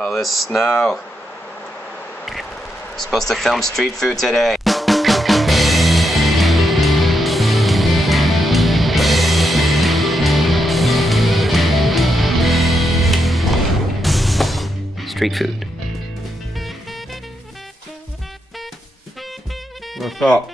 All this snow. Supposed to film street food today. Street food. What's up?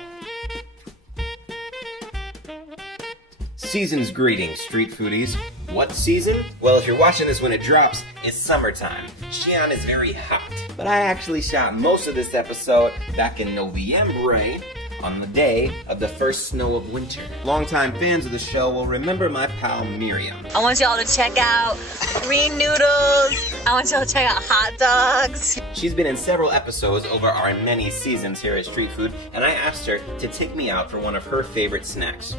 Season's greetings, street foodies. What season? Well, if you're watching this when it drops, it's summertime. Shian is very hot. But I actually shot most of this episode back in November, on the day of the first snow of winter. Longtime fans of the show will remember my pal Miriam. I want y'all to check out green noodles. I want y'all to check out hot dogs. She's been in several episodes over our many seasons here at Street Food, and I asked her to take me out for one of her favorite snacks.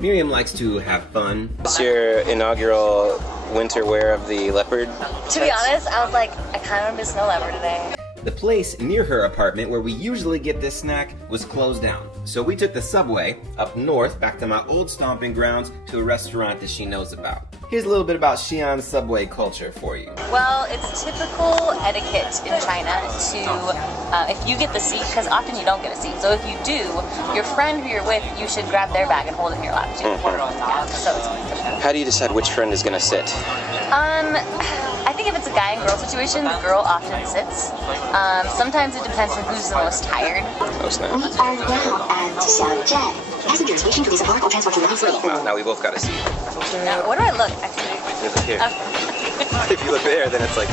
Miriam likes to have fun. What's your inaugural winter wear of the leopard? To be honest, I was like, I kind of miss no leopard today. The place near her apartment where we usually get this snack was closed down. So we took the subway up north back to my old stomping grounds to a restaurant that she knows about. Here's a little bit about Xi'an's subway culture for you. Well, it's typical etiquette in China to, if you get the seat, because often you don't get a seat, so if you do, your friend who you're with, you should grab their bag and hold it in your lap too. Yeah, so it's How do you decide which friend is gonna sit? I think if it's a guy and girl situation, the girl often sits. Sometimes it depends on who's the most tired. Oh snap. We are now at Xian. Passengers wishing to disembark or transfer to the next gate. Now we both got a seat. Now, where do I look, actually? You look here. If you look there, then it's like...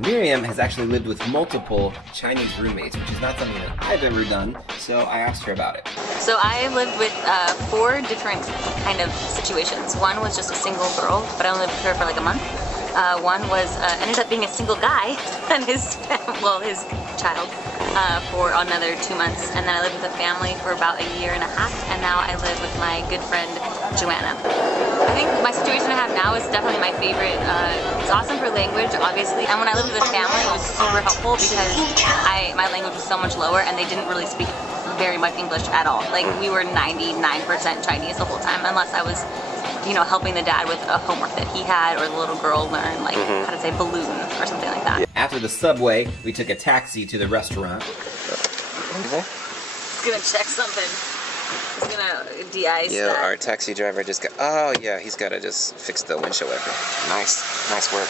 Miriam has actually lived with multiple Chinese roommates, which is not something that I've ever done, so I asked her about it. So I lived with 4 different kind of situations. One was just a single girl, but I only lived with her for like a month. One was ended up being a single guy and his child for another 2 months, and then I lived with a family for about a year and a half, and now I live with my good friend Joanna. I think my situation I have now is definitely my favorite. It's awesome for language, obviously, and when I lived with a family, it was super helpful because my language was so much lower, and they didn't really speak very much English at all. Like we were 99% Chinese the whole time, unless I was, you know, helping the dad with a homework that he had, or the little girl learn like how to say balloon or something like that. After the subway, we took a taxi to the restaurant. He's gonna check something. He's gonna de-ice Yeah, that. our taxi driver just got... Oh yeah, he's gotta just fix the windshield wiper. Nice work.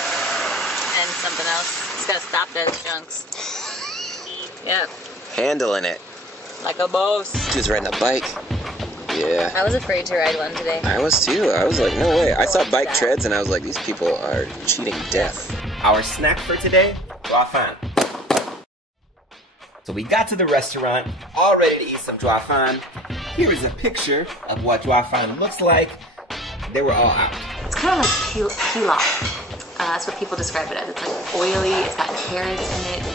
And something else. He's gotta stop those junks. Yep. Handling it. Like a boss. Dude's riding a bike. Yeah. I was afraid to ride one today. I was too. I was like, no way. I saw bike treads and I was like, these people are cheating death. Our snack for today, Zhua Fan. So we got to the restaurant, all ready to eat some Zhua Fan. Here is a picture of what Zhua Fan looks like. They were all out. It's kind of like pilaf. That's what people describe it as. It's like oily, it's got carrots in it.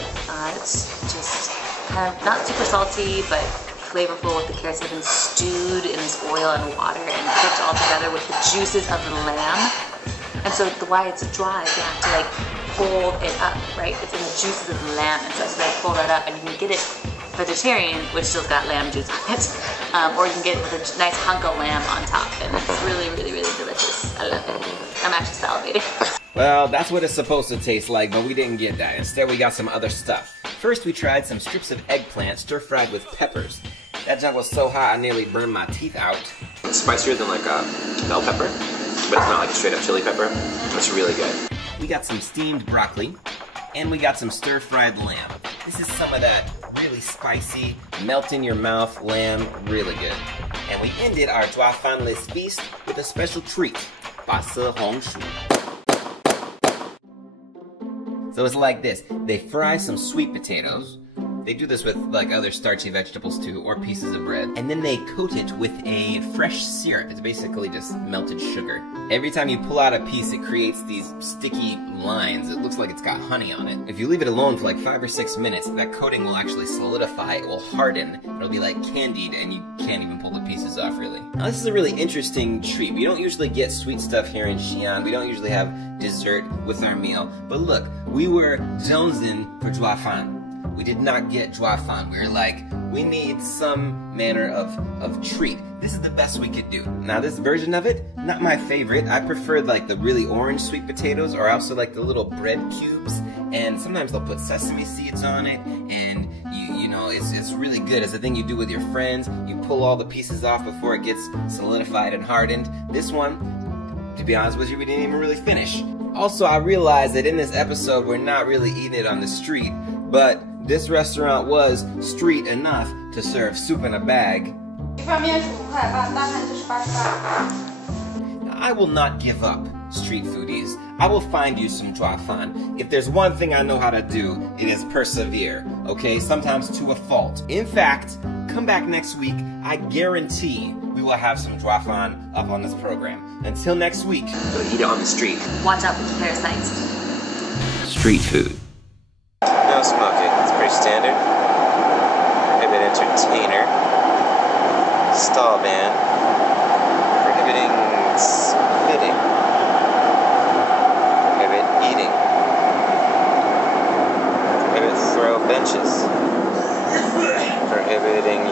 It's just kind of not super salty, but flavorful. With the carrots have been stewed in this oil and water and cooked all together with the juices of the lamb. And so why it's dry, you have to like fold it up, right? It's in the juices of the lamb, and so they fold it up, and you can get it vegetarian, which still's got lamb juice on it, or you can get it with a nice hunk of lamb on top, and it's really, really, really delicious. I love it. I'm actually salivating. Well, that's what it's supposed to taste like, but we didn't get that. Instead, we got some other stuff. First, we tried some strips of eggplant stir-fried with peppers. That junk was so hot, I nearly burned my teeth out. It's spicier than like a bell pepper, but it's not like straight up chili pepper. It's really good. We got some steamed broccoli, and we got some stir-fried lamb. This is some of that really spicy, melt-in-your-mouth lamb, really good. And we ended our Zhua Fan-less feast with a special treat, Huang. So it's like this. They fry some sweet potatoes. They do this with like other starchy vegetables too, or pieces of bread. And then they coat it with a fresh syrup. It's basically just melted sugar. Every time you pull out a piece, it creates these sticky lines. It looks like it's got honey on it. If you leave it alone for like 5 or 6 minutes, that coating will actually solidify, it will harden. It'll be like candied, and you can't even pull the pieces off really. Now this is a really interesting treat. We don't usually get sweet stuff here in Xi'an. We don't usually have dessert with our meal. But look, we were jonesing for Zhua Fan. We did not get Zhua Fan. We were like, we need some manner of treat. This is the best we could do. Now this version of it, not my favorite. I preferred like the really orange sweet potatoes, or also like the little bread cubes, and sometimes they'll put sesame seeds on it, and you know, it's really good. It's the thing you do with your friends. You pull all the pieces off before it gets solidified and hardened. This one, to be honest with you, we didn't even really finish. Also, I realized that in this episode, we're not really eating it on the street, but this restaurant was street enough to serve soup in a bag. I will not give up, street foodies. I will find you some Zhua Fan. If there's one thing I know how to do, it is persevere, okay? Sometimes to a fault. In fact, come back next week. I guarantee we will have some Zhua Fan up on this program. Until next week, Go eat it on the street. Watch out for parasites. street food. No smoking. It's pretty standard. Prohibit entertainer. Stall ban. Prohibiting spitting. Prohibit eating. Prohibit throw benches. Prohibiting